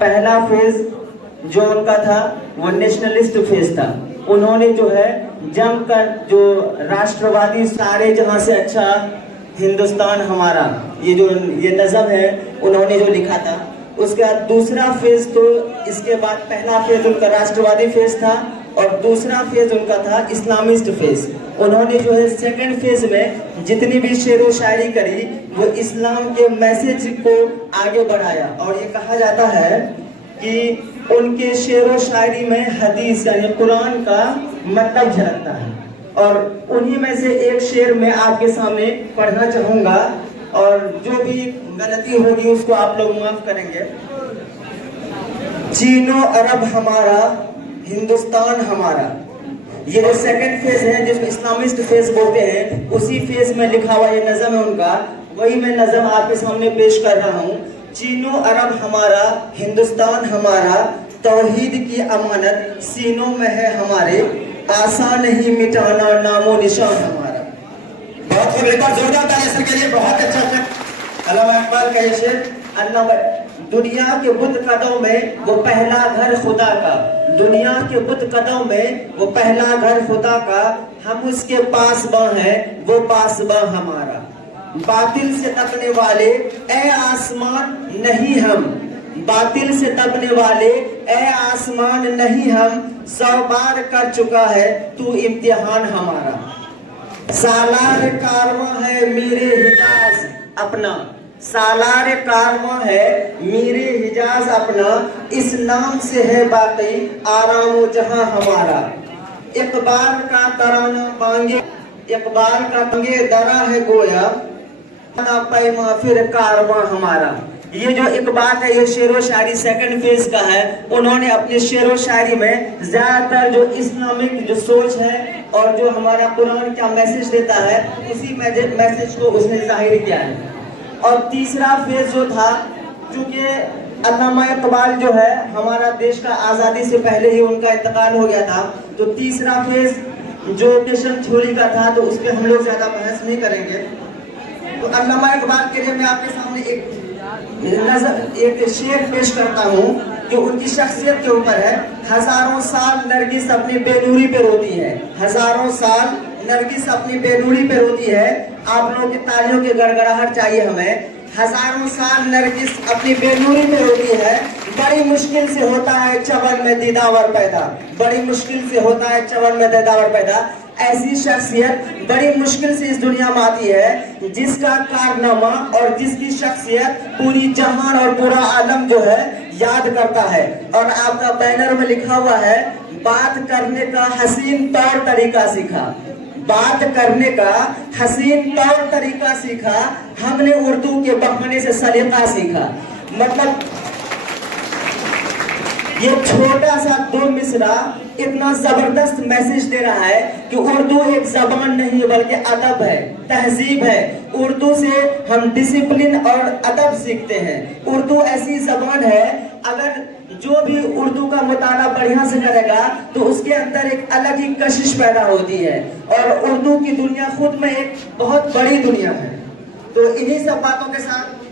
पहला फेज जो उनका था वो नेशनलिस्ट फेज था। उन्होंने जो है जमकर जो राष्ट्रवादी सारे जहां से अच्छा हिंदुस्तान हमारा ये नज़म है उन्होंने जो लिखा था। उसके बाद दूसरा फेज, तो इसके बाद पहला फेज उनका राष्ट्रवादी फेज था और दूसरा फेज उनका था इस्लामिस्ट फेज। उन्होंने जो है सेकंड फेज में जितनी भी शेर व शायरी करी वो इस्लाम के मैसेज को आगे बढ़ाया। और ये कहा जाता है कि उनके शेर व शायरी में हदीस यानी कुरान का मतलब झलकता है। और उन्हीं में से एक शेर मैं आपके सामने पढ़ना चाहूँगा और जो भी गलती होगी उसको आप लोग माफ करेंगे। चीनो अरब हमारा, हिंदुस्तान हमारा, ये जो सेकंड फेज है जिसको इस्लामिस्ट फेज बोलते हैं, उसी फेज में लिखा हुआ ये नज़म है उनका, वही मैं नज़म आपके सामने पेश कर रहा हूँ। चीनो अरब हमारा, हिंदुस्तान हमारा, तौहीद की अमानत सीनों में है हमारे, आसान नहीं मिटाना नामो निशान हमारा। बहुत खूब, एक बार जोरदार ताली सर के लिए। बहुत अच्छा शेर, अल्लामा इकबाल का ये शेर। दुनिया के बुत कदम में वो पहला घर खुदा का, दुनिया के बुत कदम में वो पहला घर खुदा का, हम उसके पासबां हैं वो पासबां हमारा। बातिल से तपने वाले ए आसमान नहीं हम, बातिल से तपने वाले ए आसमान नहीं हम, 100 बार कर चुका है तू इम्तिहान हमारा। सालार कारवां है मेरे हिजाज अपना, सालार कारवां है मेरे हिजाज अपना, इस नाम से है बाकी आराम जहां हमारा। इकबाल का तराना बांगे, इकबाल का तंगे दरा है गोया, ना पैमा फिर कारवां हमारा। ये जो इकबाल है ये शेर व शायरी सेकंड फेज का है। उन्होंने अपने शेर व शायरी में ज्यादातर जो इस्लामिक जो सोच है और जो हमारा कुरान क्या मैसेज देता है उसी मैसेज को उसने जाहिर किया है। और तीसरा फेज जो था, चूंकि अल्लामा इकबाल जो है हमारा देश का आज़ादी से पहले ही उनका इंतकाल हो गया था, तो तीसरा फेज जो पेशन थ्योरी का था तो उस पर हम लोग ज्यादा बहस नहीं करेंगे। तो अल्लामा इकबाल के लिए मैं आपके सामने एक शेर पेश करता हूँ जो उनकी शख्सियत के ऊपर है। हजारों साल नरगिस अपनी बेनूरी पे रोती है, हजारों साल नरगिस अपनी बेनूरी पे रोती है, आप लोगों की तालियों की गड़गड़ाहट चाहिए हमें। हजारों साल नरगिस अपनी बेनूरी पे रोती है, बड़ी मुश्किल से होता है चमन में दीदावर पैदा, बड़ी मुश्किल से होता है चमन में दीदावर पैदा। ऐसी शख्सियत बड़ी मुश्किल से इस दुनिया में आती है जिसका कारनामा और जिसकी शख्सियत पूरी जहान और पूरा आलम जो है याद करता है। और आपका बैनर में लिखा हुआ है, बात करने का हसीन तौर तरीका सीखा, बात करने का हसीन तौर तरीका सीखा, हमने उर्दू के बहाने से सलीका सीखा। मतलब ये छोटा सा 2 मिसरा इतना जबरदस्त मैसेज दे रहा है कि उर्दू एक जबान नहीं है बल्कि अदब है, तहजीब है। उर्दू से हम डिसिप्लिन और अदब सीखते हैं। उर्दू ऐसी जबान है, अगर जो भी उर्दू का मुताला बढ़िया से करेगा तो उसके अंदर एक अलग ही कशिश पैदा होती है। और उर्दू की दुनिया खुद में एक बहुत बड़ी दुनिया है। तो इन्हीं सब बातों के साथ